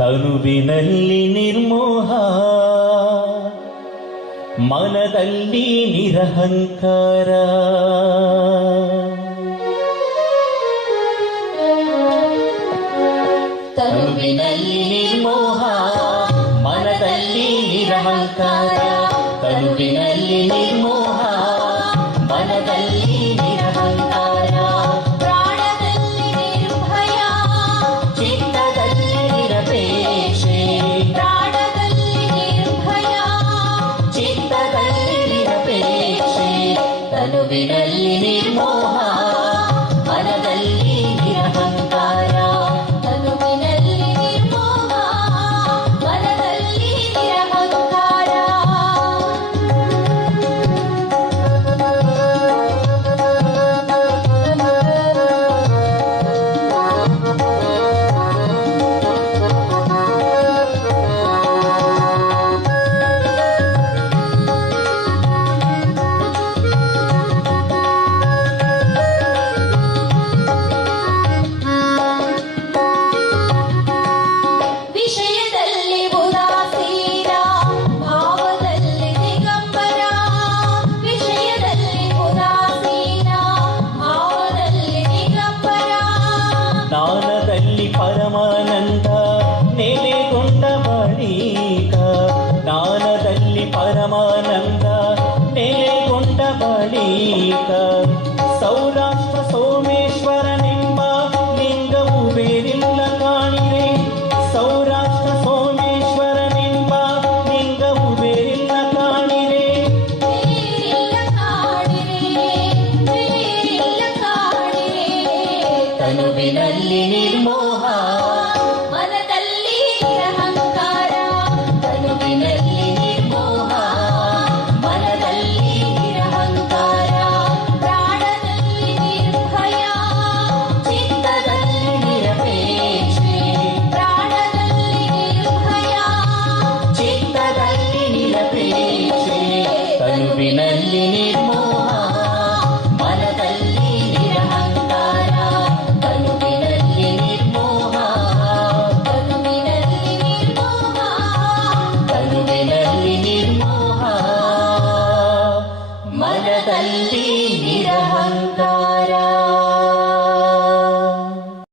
ತನುವಿನಲ್ಲಿ ನಿರ್ಮೋಹ. ಮನದಲ್ಲಿ ನಿರಹಂಕಾರ. ತನುವಿನಲ್ಲಿ ನಿರ್ಮೋಹ. ಮನದಲ್ಲಿ ನಿರಹಂಕಾರ. ತನುವಿನಲ್ಲಿ ನಿರ್ಮೋಹ. ಮನದಲ್ಲಿ ತನುವಿನಲ್ಲಿ ನಿರ್ಮೋಹ ಮನದಲ್ಲಿ ಪರಮಾನಂದ ನೆಲೆಗೊಂಡ ಬಳಿಕ ಸೌರಾಷ್ಟ್ರ ಸೋಮೇಶ್ವರನೆಂಬ ಲಿಂಗವು ಬೇರಿಲ್ಲ ಕಾಣಿದೆ. ಸೌರಾಷ್ಟ್ರ ಸೋಮೇಶ್ವರನೆಂಬ ಲಿಂಗವು ಬೇರಿಲ್ಲ ಕಾಣಿದೆ. ತನುವಿನಲ್ಲಿ ನಿರ್ಮೋಹ ी